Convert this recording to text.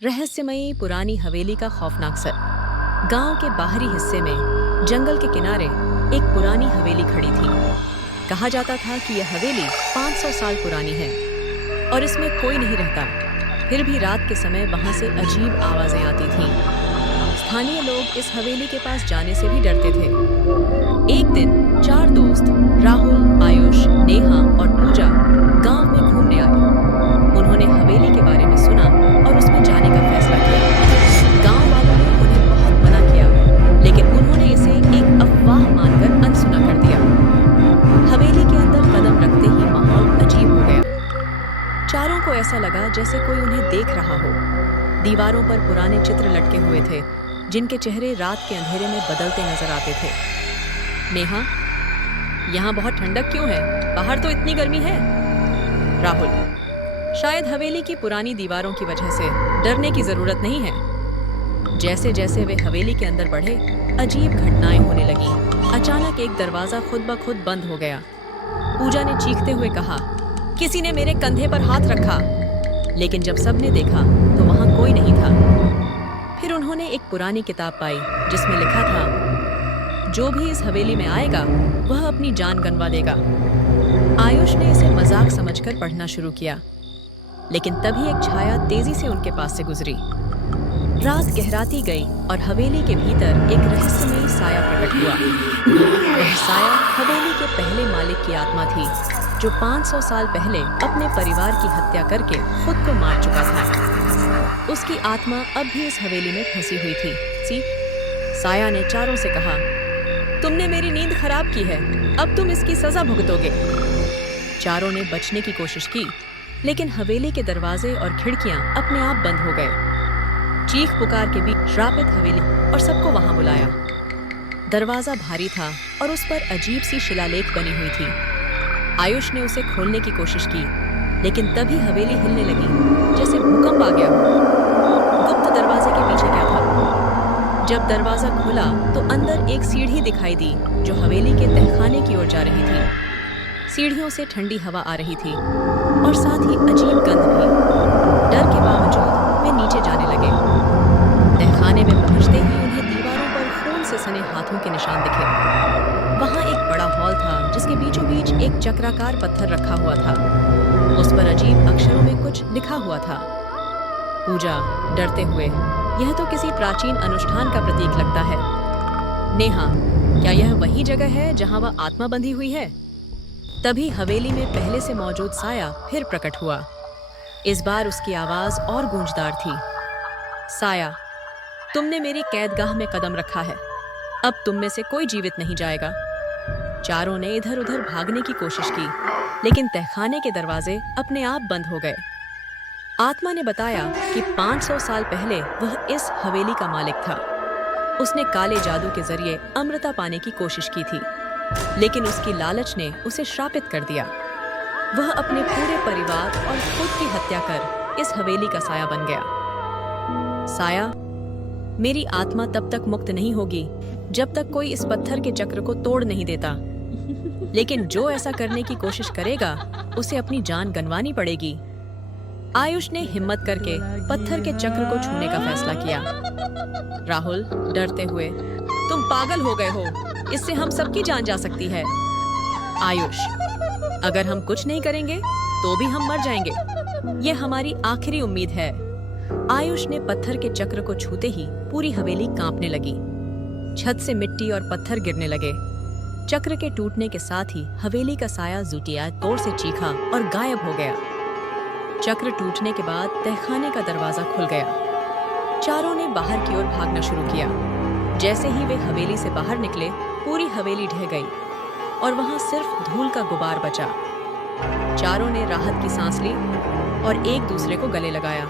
रहस्यमयी पुरानी हवेली का खौफनाक सर। गांव के बाहरी हिस्से में जंगल के किनारे एक पुरानी हवेली खड़ी थी। कहा जाता था कि यह हवेली 500 साल पुरानी है और इसमें कोई नहीं रहता। फिर भी रात के समय वहां से अजीब आवाजें आती थीं। स्थानीय लोग इस हवेली के पास जाने से भी डरते थे। एक दिन 4 दोस्त राहुल, आयुष, नेहा और पूजा गांव में घूमने आए। उन्होंने हवेली के बारे में सुना और उसमें जाने का फैसला किया। गांव वालों ने उन्हें बहुत मना किया, लेकिन उन्होंने इसे एक अफवाह मानकर अनसुना कर दिया। हवेली के अंदर कदम रखते ही माहौल अजीब हो गया। चारों को ऐसा लगा जैसे कोई उन्हें देख रहा हो। दीवारों पर पुराने चित्र लटके हुए थे, जिनके चेहरे रात के अंधेरे में बदलते नजर आते थे। नेहा, यहाँ बहुत ठंडक क्यों है? बाहर तो इतनी गर्मी है। राहुल, शायद हवेली की पुरानी दीवारों की वजह से डरने की जरूरत नहीं है। जैसे जैसे वे हवेली के अंदर बढ़े, अजीब घटनाएं होने लगीं। अचानक एक दरवाजा खुद ब खुद बंद हो गया। पूजा ने चीखते हुए कहा, किसी ने मेरे कंधे पर हाथ रखा। लेकिन जब सबने देखा तो वहां कोई नहीं था। फिर उन्होंने एक पुरानी किताब पाई जिसमें लिखा था, जो भी इस हवेली में आएगा वह अपनी जान गंवा देगा। आयुष ने इसे मजाक समझकर पढ़ना शुरू किया, लेकिन तभी एक छाया तेजी से उनके पास से गुजरी। रात गहराती गई और हवेली के भीतर एक रहस्यमयी साया प्रकट हुआ। वह साया हवेली के पहले मालिक की आत्मा थी, जो 500 साल पहले अपने परिवार की हत्या करके खुद को मार चुका था। उसकी आत्मा अब भी इस हवेली में फंसी हुई थी। साया ने चारों से कहा, तुमने मेरी नींद खराब की है, अब तुम इसकी सजा भुगतोगे। चारों ने बचने की कोशिश की, लेकिन हवेली के दरवाजे और खिड़कियां अपने आप बंद हो गए। चीख पुकार के बीच श्रापित हवेली और सबको वहां बुलाया। दरवाजा भारी था और उस पर अजीब सी शिलालेख बनी हुई थी। आयुष ने उसे खोलने की कोशिश की, लेकिन तभी हवेली हिलने लगी जैसे भूकंप आ गया हो। गुप्त दरवाजे के पीछे क्या था? जब दरवाजा खुला तो अंदर एक सीढ़ी दिखाई दी जो हवेली के तहखाने की ओर जा रही थी। सीढ़ियों से ठंडी हवा आ रही थी और साथ ही अजीब गंध भी। डर के बावजूद वे नीचे जाने लगे। तहखाने में पहुंचते ही उन्हें दीवारों पर खून से सने हाथों के निशान दिखे। वहां एक बड़ा हॉल था जिसके बीचों बीच एक चक्राकार पत्थर रखा हुआ था। उस पर अजीब अक्षरों में कुछ लिखा हुआ था। पूजा डरते हुए, यह तो किसी प्राचीन अनुष्ठान का प्रतीक लगता है। नेहा, क्या यह वही जगह है जहां वह आत्मा बंधी हुई है? तभी हवेली में पहले से मौजूद साया फिर प्रकट हुआ। इस बार उसकी आवाज और गूंजदार थी। साया, तुमने मेरी कैदगाह में कदम रखा है, अब तुम में से कोई जीवित नहीं जाएगा। चारों ने इधर उधर भागने की कोशिश की, लेकिन तहखाने के दरवाजे अपने आप बंद हो गए। आत्मा ने बताया कि 500 साल पहले वह इस हवेली का मालिक था। उसने काले जादू के जरिए अमृता पाने की कोशिश की थी, लेकिन उसकी लालच ने उसे श्रापित कर दिया। वह अपने पूरे परिवार और खुद की हत्या कर इस हवेली का साया बन गया। साया, मेरी आत्मा तब तक मुक्त नहीं होगी जब तक कोई इस पत्थर के चक्र को तोड़ नहीं देता। लेकिन जो ऐसा करने की कोशिश करेगा उसे अपनी जान गंवानी पड़ेगी। आयुष ने हिम्मत करके पत्थर के चक्र को छूने का फैसला किया। राहुल डरते हुए, तुम पागल हो गए हो, इससे हम सबकी जान जा सकती है। आयुष, अगर हम कुछ नहीं करेंगे तो भी हम मर जाएंगे, ये हमारी आखिरी उम्मीद है। आयुष ने पत्थर के चक्र को छूते ही पूरी हवेली कांपने लगी। छत से मिट्टी और पत्थर गिरने लगे। चक्र के टूटने के साथ ही हवेली का साया जुटिया जोर से चीखा और गायब हो गया। चक्र टूटने के बाद तहखाने का दरवाजा खुल गया। चारों ने बाहर की ओर भागना शुरू किया। जैसे ही वे हवेली से बाहर निकले, पूरी हवेली ढह गई और वहां सिर्फ धूल का गुबार बचा। चारों ने राहत की सांस ली और एक दूसरे को गले लगाया।